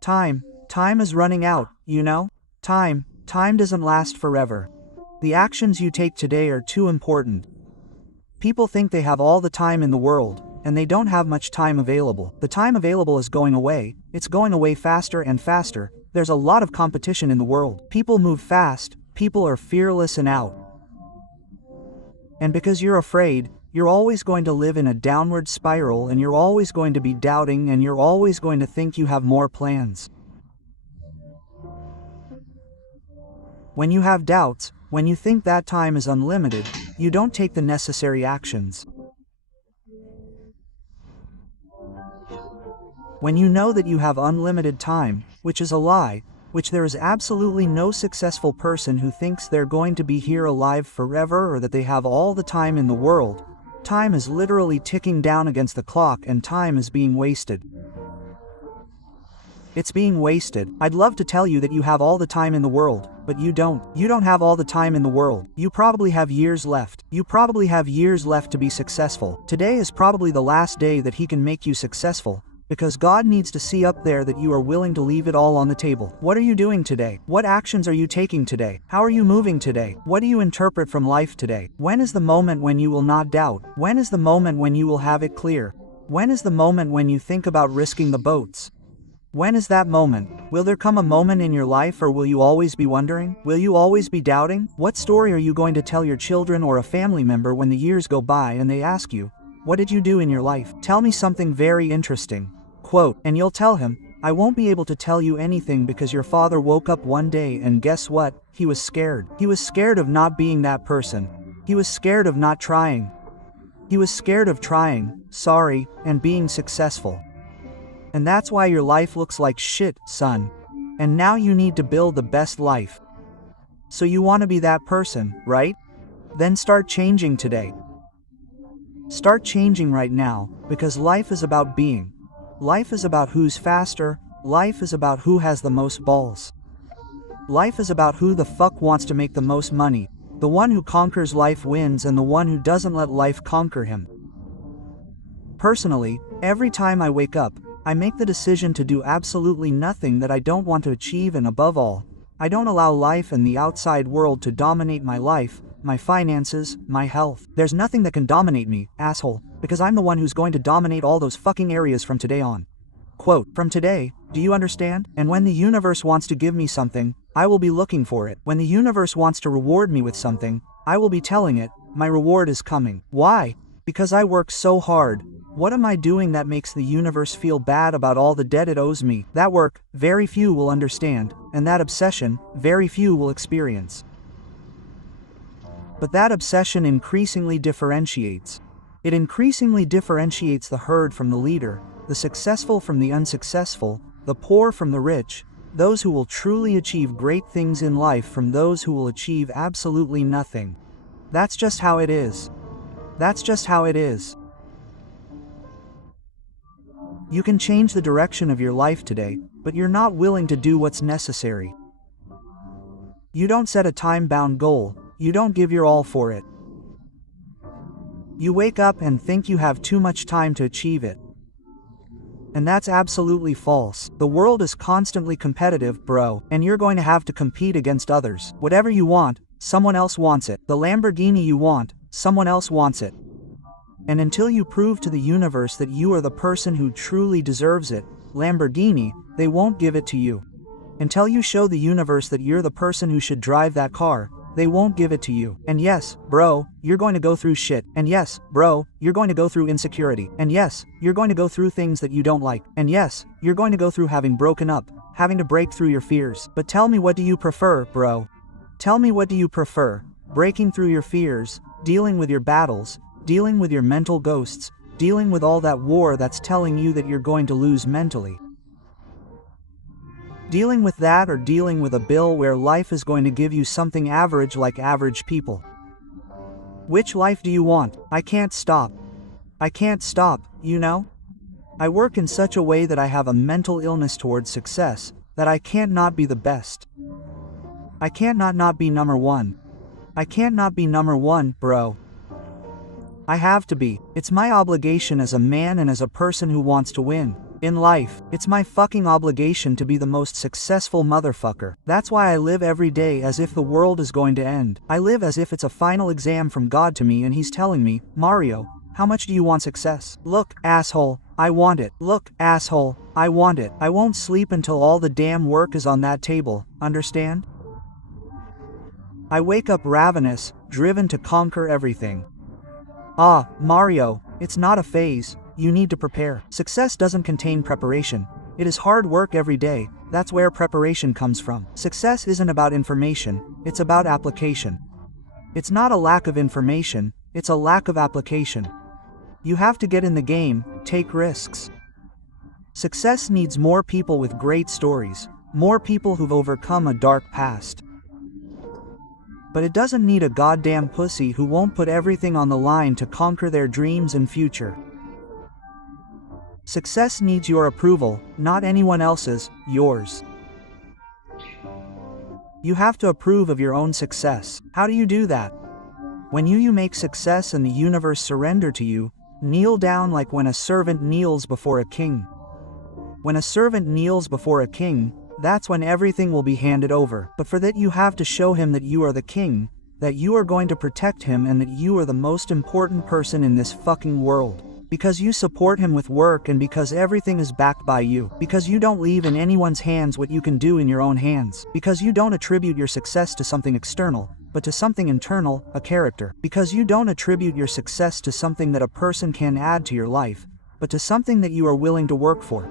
Time is running out, you know? Time doesn't last forever. The actions you take today are too important. People think they have all the time in the world, and they don't have much time available. The time available is going away, it's going away faster and faster. There's a lot of competition in the world. People move fast, people are fearless and out. And because you're afraid, you're always going to live in a downward spiral, and you're always going to be doubting, and you're always going to think you have more plans. When you have doubts, when you think that time is unlimited, you don't take the necessary actions. When you know that you have unlimited time, which is a lie, which there is absolutely no successful person who thinks they're going to be here alive forever or that they have all the time in the world, time is literally ticking down against the clock and time is being wasted. It's being wasted. I'd love to tell you that you have all the time in the world, but you don't. You don't have all the time in the world. You probably have years left. You probably have years left to be successful. Today is probably the last day that He can make you successful, because God needs to see up there that you are willing to leave it all on the table. What are you doing today? What actions are you taking today? How are you moving today? What do you interpret from life today? When is the moment when you will not doubt? When is the moment when you will have it clear? When is the moment when you think about risking the boats? When is that moment? Will there come a moment in your life, or will you always be wondering? Will you always be doubting? What story are you going to tell your children or a family member when the years go by and they ask you, "What did you do in your life? Tell me something very interesting." Quote, and you'll tell him, "I won't be able to tell you anything because your father woke up one day and guess what? He was scared. He was scared of not being that person. He was scared of not trying. He was scared of trying, and being successful. And that's why your life looks like shit, son. And now you need to build the best life. So you want to be that person, right? Then start changing today. Start changing right now, because life is about being. Life is about who's faster. Life is about who has the most balls. Life is about who the fuck wants to make the most money. The one who conquers life wins, and the one who doesn't let life conquer him. Personally, every time I wake up, I make the decision to do absolutely nothing that I don't want to achieve, and above all, I don't allow life and the outside world to dominate my life, my finances, my health. There's nothing that can dominate me, asshole, because I'm the one who's going to dominate all those fucking areas from today on. Quote, from today, do you understand? And when the universe wants to give me something, I will be looking for it. When the universe wants to reward me with something, I will be telling it, my reward is coming. Why? Because I work so hard. What am I doing that makes the universe feel bad about all the debt it owes me? That work, very few will understand, and that obsession, very few will experience. But that obsession increasingly differentiates. It increasingly differentiates the herd from the leader, the successful from the unsuccessful, the poor from the rich, those who will truly achieve great things in life from those who will achieve absolutely nothing. That's just how it is. That's just how it is. You can change the direction of your life today, but you're not willing to do what's necessary. You don't set a time-bound goal, you don't give your all for it. You wake up and think you have too much time to achieve it. And that's absolutely false. The world is constantly competitive, bro, and you're going to have to compete against others. Whatever you want, someone else wants it. The Lamborghini you want, someone else wants it. And until you prove to the universe that you are the person who truly deserves it, Lamborghini, they won't give it to you. Until you show the universe that you're the person who should drive that car, they won't give it to you. And yes, bro, you're going to go through shit. And yes, bro, you're going to go through insecurity. And yes, you're going to go through things that you don't like. And yes, you're going to go through having broken up, having to break through your fears. But tell me, what do you prefer, bro? Tell me, what do you prefer? Breaking through your fears, dealing with your battles, dealing with your mental ghosts, dealing with all that war that's telling you that you're going to lose mentally. Dealing with that, or dealing with a bill where life is going to give you something average like average people. Which life do you want? I can't stop. I can't stop, you know? I work in such a way that I have a mental illness towards success, that I can't not be the best. I can't not be number one. I can't not be number one, bro. I have to be. It's my obligation as a man and as a person who wants to win. In life, it's my fucking obligation to be the most successful motherfucker. That's why I live every day as if the world is going to end. I live as if it's a final exam from God to me and he's telling me, Mario, how much do you want success? Look, asshole, I want it. Look, asshole, I want it. I won't sleep until all the damn work is on that table, understand? I wake up ravenous, driven to conquer everything. Ah, Mario, it's not a phase. You need to prepare. Success doesn't contain preparation. It is hard work every day. That's where preparation comes from. Success isn't about information, it's about application. It's not a lack of information, it's a lack of application. You have to get in the game, take risks. Success needs more people with great stories, more people who've overcome a dark past. But it doesn't need a goddamn pussy who won't put everything on the line to conquer their dreams and future. Success needs your approval, not anyone else's, yours. You have to approve of your own success. How do you do that? When you make success and the universe surrender to you, kneel down like when a servant kneels before a king. When a servant kneels before a king, that's when everything will be handed over. But for that you have to show him that you are the king, that you are going to protect him and that you are the most important person in this fucking world. Because you support him with work and because everything is backed by you. Because you don't leave in anyone's hands what you can do in your own hands. Because you don't attribute your success to something external, but to something internal, a character. Because you don't attribute your success to something that a person can add to your life, but to something that you are willing to work for.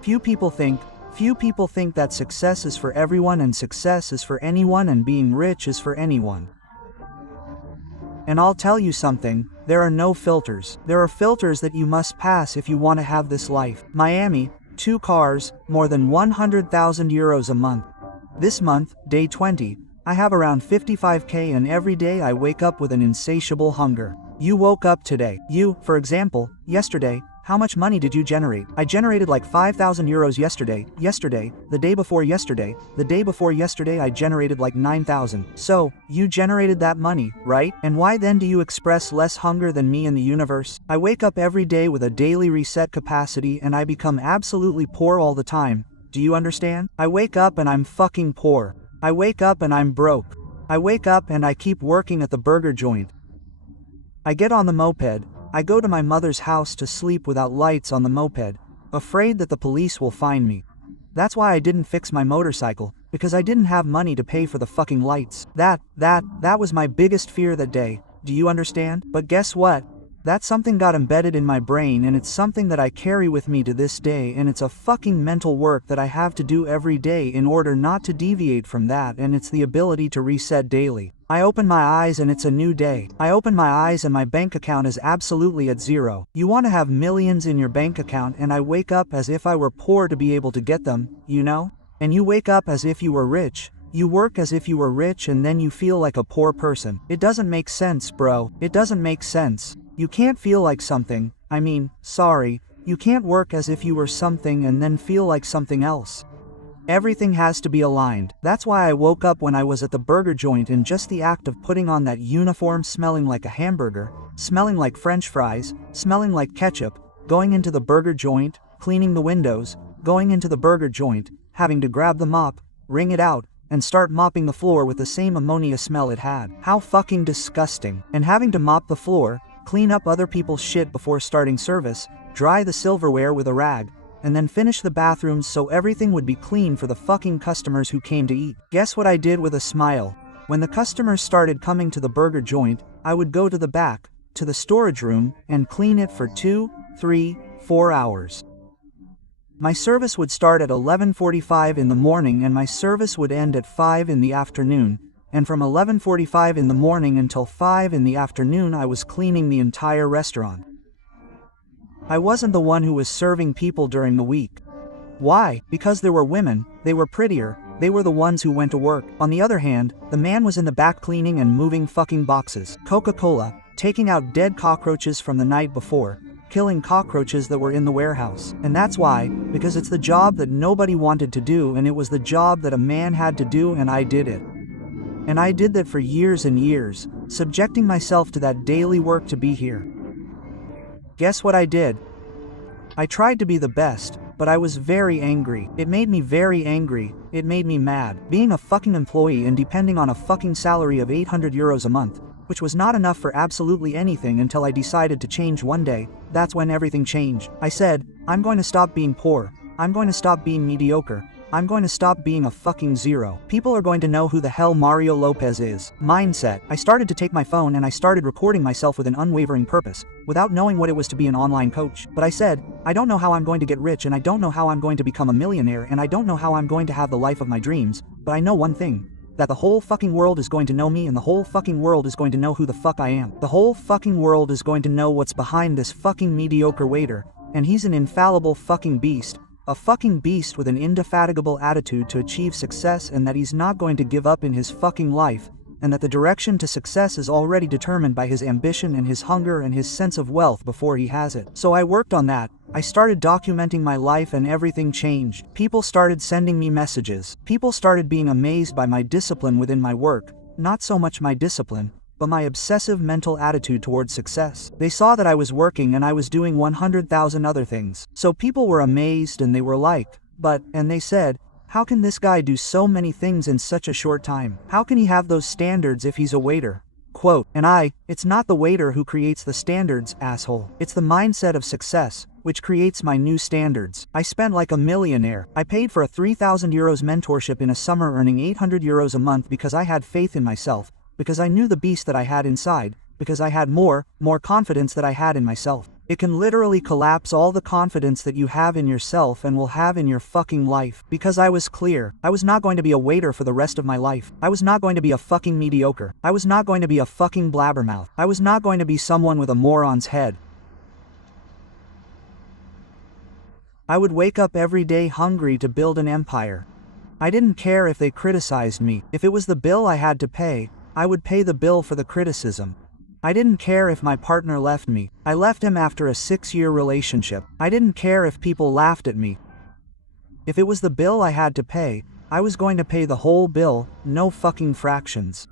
Few people think that success is for everyone and success is for anyone and being rich is for anyone. And I'll tell you something, there are no filters. There are filters that you must pass if you want to have this life. Miami, 2 cars, more than 100,000 euros a month. This month, day 20, I have around 55k and every day I wake up with an insatiable hunger. You woke up today. You, for example, yesterday, how much money did you generate? I generated like 5,000 euros yesterday, the day before yesterday I generated like 9,000. So, you generated that money, right? And why then do you express less hunger than me in the universe? I wake up every day with a daily reset capacity and I become absolutely poor all the time. Do you understand? I wake up and I'm fucking poor. I wake up and I'm broke. I wake up and I keep working at the burger joint. I get on the moped. I go to my mother's house to sleep without lights on the moped, afraid that the police will find me. That's why I didn't fix my motorcycle, because I didn't have money to pay for the fucking lights. That was my biggest fear that day, do you understand? But guess what? That something got embedded in my brain and it's something that I carry with me to this day and it's a fucking mental work that I have to do every day in order not to deviate from that and it's the ability to reset daily. I open my eyes and it's a new day. I open my eyes and my bank account is absolutely at zero. You want to have millions in your bank account and I wake up as if I were poor to be able to get them, you know? And you wake up as if you were rich. You work as if you were rich and then you feel like a poor person. It doesn't make sense, bro. It doesn't make sense. You can't feel like something, sorry, you can't work as if you were something and then feel like something else. Everything has to be aligned. That's why I woke up when I was at the burger joint in just the act of putting on that uniform smelling like a hamburger, smelling like French fries, smelling like ketchup, going into the burger joint, cleaning the windows, going into the burger joint, having to grab the mop, wring it out, and start mopping the floor with the same ammonia smell it had. How fucking disgusting. And having to mop the floor, clean up other people's shit before starting service, dry the silverware with a rag, and then finish the bathrooms so everything would be clean for the fucking customers who came to eat. Guess what I did with a smile? When the customers started coming to the burger joint, I would go to the back, to the storage room, and clean it for 2, 3, 4 hours. My service would start at 11:45 in the morning and my service would end at 5 in the afternoon, and from 11:45 in the morning until 5 in the afternoon I was cleaning the entire restaurant. I wasn't the one who was serving people during the week. Why? Because there were women, they were prettier, they were the ones who went to work. On the other hand, the man was in the back cleaning and moving fucking boxes. Coca-Cola, taking out dead cockroaches from the night before, killing cockroaches that were in the warehouse. And that's why, because it's the job that nobody wanted to do and it was the job that a man had to do and I did it. And I did that for years and years, subjecting myself to that daily work to be here. Guess what I did? I tried to be the best, but I was very angry. It made me very angry. It made me mad. Being a fucking employee and depending on a fucking salary of 800 euros a month, which was not enough for absolutely anything until I decided to change one day, that's when everything changed. I said, I'm going to stop being poor. I'm going to stop being mediocre. I'm going to stop being a fucking zero. People are going to know who the hell Mario Lopez is. Mindset. I started to take my phone and I started recording myself with an unwavering purpose, without knowing what it was to be an online coach. But I said, I don't know how I'm going to get rich and I don't know how I'm going to become a millionaire and I don't know how I'm going to have the life of my dreams, but I know one thing. That the whole fucking world is going to know me and the whole fucking world is going to know who the fuck I am. The whole fucking world is going to know what's behind this fucking mediocre waiter, and he's an infallible fucking beast. A fucking beast with an indefatigable attitude to achieve success and that he's not going to give up in his fucking life, and that the direction to success is already determined by his ambition and his hunger and his sense of wealth before he has it. So I worked on that. I started documenting my life and everything changed. People started sending me messages. People started being amazed by my discipline within my work, not so much my discipline, but my obsessive mental attitude towards success. They saw that I was working and I was doing 100,000 other things. So people were amazed and they were like, and they said, how can this guy do so many things in such a short time? How can he have those standards if he's a waiter? Quote, it's not the waiter who creates the standards, asshole. It's the mindset of success, which creates my new standards. I spent like a millionaire. I paid for a 3,000 euros mentorship in a summer earning 800 euros a month because I had faith in myself, because I knew the beast that I had inside, because I had more confidence that I had in myself. It can literally collapse all the confidence that you have in yourself and will have in your fucking life. Because I was clear, I was not going to be a waiter for the rest of my life. I was not going to be a fucking mediocre. I was not going to be a fucking blabbermouth. I was not going to be someone with a moron's head. I would wake up every day hungry to build an empire. I didn't care if they criticized me. If it was the bill I had to pay, I would pay the bill for the criticism. I didn't care if my partner left me. I left him after a 6-year relationship. I didn't care if people laughed at me. If it was the bill I had to pay, I was going to pay the whole bill, no fucking fractions.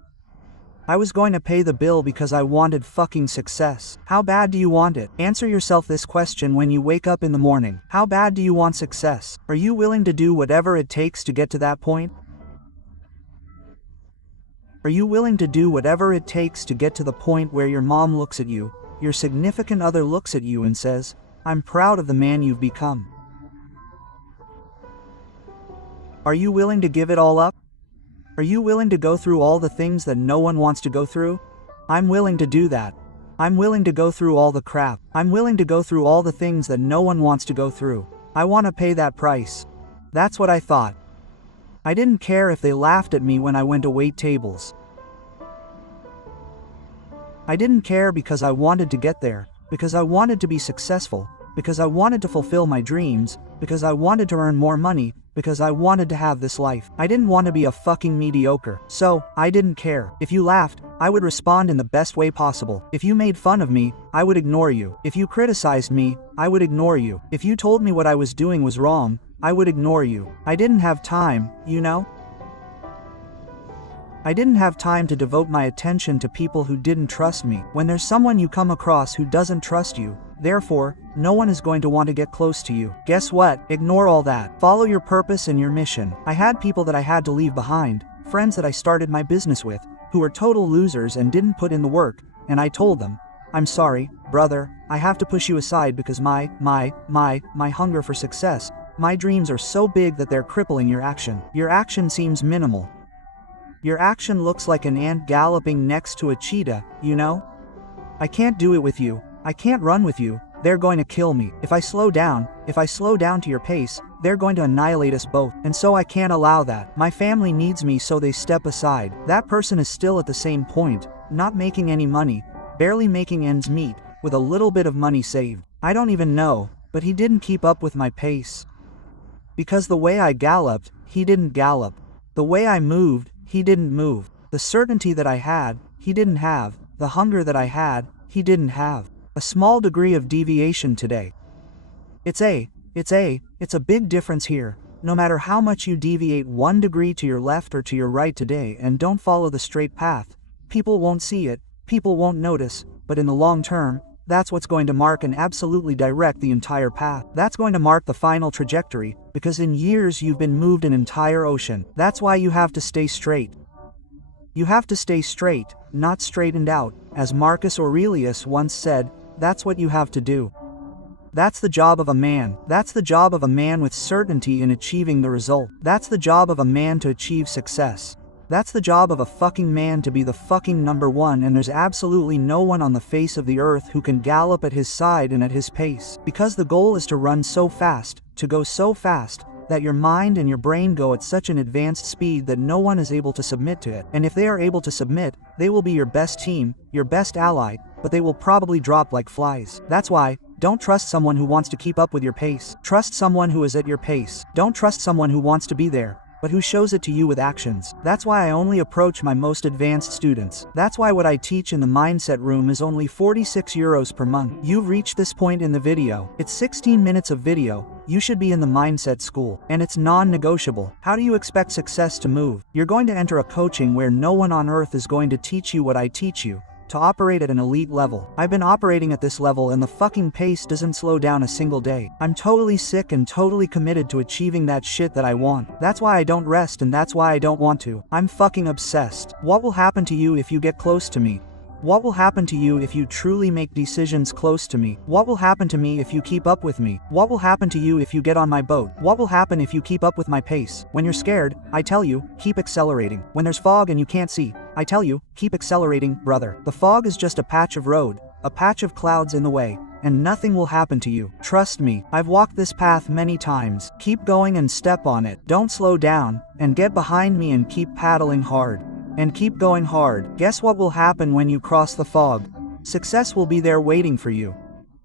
I was going to pay the bill because I wanted fucking success. How bad do you want it? Answer yourself this question when you wake up in the morning. How bad do you want success? Are you willing to do whatever it takes to get to that point? Are you willing to do whatever it takes to get to the point where your mom looks at you, your significant other looks at you and says, I'm proud of the man you've become? Are you willing to give it all up? Are you willing to go through all the things that no one wants to go through? I'm willing to do that. I'm willing to go through all the crap. I'm willing to go through all the things that no one wants to go through. I want to pay that price. That's what I thought. I didn't care if they laughed at me when I went to wait tables. I didn't care because I wanted to get there, because I wanted to be successful, because I wanted to fulfill my dreams, because I wanted to earn more money, because I wanted to have this life. I didn't want to be a fucking mediocre. So, I didn't care. If you laughed, I would respond in the best way possible. If you made fun of me, I would ignore you. If you criticized me, I would ignore you. If you told me what I was doing was wrong, I would ignore you. I didn't have time, you know? I didn't have time to devote my attention to people who didn't trust me. When there's someone you come across who doesn't trust you, therefore, no one is going to want to get close to you. Guess what? Ignore all that. Follow your purpose and your mission. I had people that I had to leave behind, friends that I started my business with, who were total losers and didn't put in the work, and I told them, I'm sorry, brother, I have to push you aside because my hunger for success, my dreams are so big that they're crippling your action. Your action seems minimal. Your action looks like an ant galloping next to a cheetah, you know? I can't do it with you. I can't run with you. They're going to kill me. If I slow down to your pace, they're going to annihilate us both. And so I can't allow that. My family needs me, so they step aside. That person is still at the same point, not making any money, barely making ends meet, with a little bit of money saved. I don't even know, but he didn't keep up with my pace. Because the way I galloped, he didn't gallop. The way I moved, he didn't move. The certainty that I had, he didn't have. The hunger that I had, he didn't have. A small degree of deviation today. It's a big difference here. No matter how much you deviate 1 degree to your left or to your right today and don't follow the straight path, People won't see it, people won't notice, but in the long term, that's what's going to mark and absolutely direct the entire path. That's going to mark the final trajectory, because in years you've been moved an entire ocean. That's why you have to stay straight. You have to stay straight, not straightened out. As Marcus Aurelius once said, that's what you have to do. That's the job of a man. That's the job of a man with certainty in achieving the result. That's the job of a man to achieve success. That's the job of a fucking man to be the fucking number one, and there's absolutely no one on the face of the earth who can gallop at his side and at his pace. Because the goal is to run so fast, to go so fast, that your mind and your brain go at such an advanced speed that no one is able to submit to it. And if they are able to submit, they will be your best team, your best ally, but they will probably drop like flies. That's why, don't trust someone who wants to keep up with your pace. Trust someone who is at your pace. Don't trust someone who wants to be there, but who shows it to you with actions. That's why I only approach my most advanced students. That's why what I teach in the mindset room is only 46 euros per month. You've reached this point in the video. It's 16 minutes of video. You should be in the mindset school, and it's non-negotiable. How do you expect success to move? You're going to enter a coaching where no one on earth is going to teach you what I teach you, to operate at an elite level. I've been operating at this level and the fucking pace doesn't slow down a single day. I'm totally sick and totally committed to achieving that shit that I want. That's why I don't rest, and that's why I don't want to. I'm fucking obsessed. What will happen to you if you get close to me? What will happen to you if you truly make decisions close to me? What will happen to me if you keep up with me? What will happen to you if you get on my boat? What will happen if you keep up with my pace? When you're scared, I tell you, keep accelerating. When there's fog and you can't see, I tell you, keep accelerating, brother. The fog is just a patch of road, a patch of clouds in the way, and nothing will happen to you. Trust me, I've walked this path many times. Keep going and step on it. Don't slow down, and get behind me and keep paddling hard. And keep going hard. Guess what will happen when you cross the fog? Success will be there waiting for you.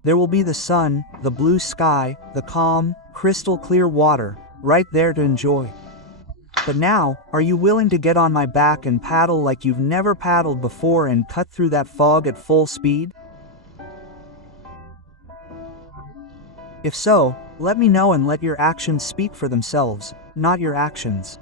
There will be the sun, the blue sky, the calm, crystal clear water, right there to enjoy. But now, are you willing to get on my back and paddle like you've never paddled before and cut through that fog at full speed? If so, let me know and let your actions speak for themselves, not your actions.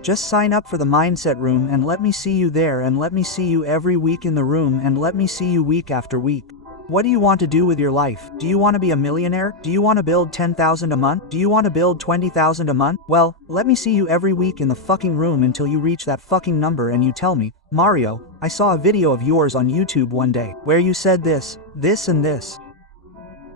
Just sign up for the mindset room and let me see you there, and let me see you every week in the room, and let me see you week after week. What do you want to do with your life? Do you want to be a millionaire? Do you want to build 10,000 a month? Do you want to build 20,000 a month? Well, let me see you every week in the fucking room until you reach that fucking number and you tell me, Mario, I saw a video of yours on YouTube one day, where you said this, this and this.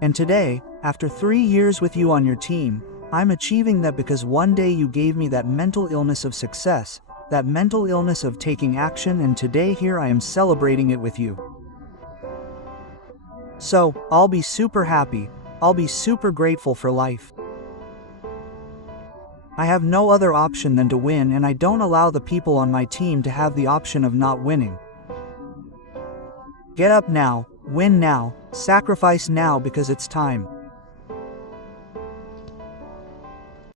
And today, after 3 years with you on your team, I'm achieving that because one day you gave me that mental illness of success, that mental illness of taking action, and today here I am celebrating it with you. So, I'll be super happy, I'll be super grateful for life. I have no other option than to win, and I don't allow the people on my team to have the option of not winning. Get up now, win now, sacrifice now, because it's time.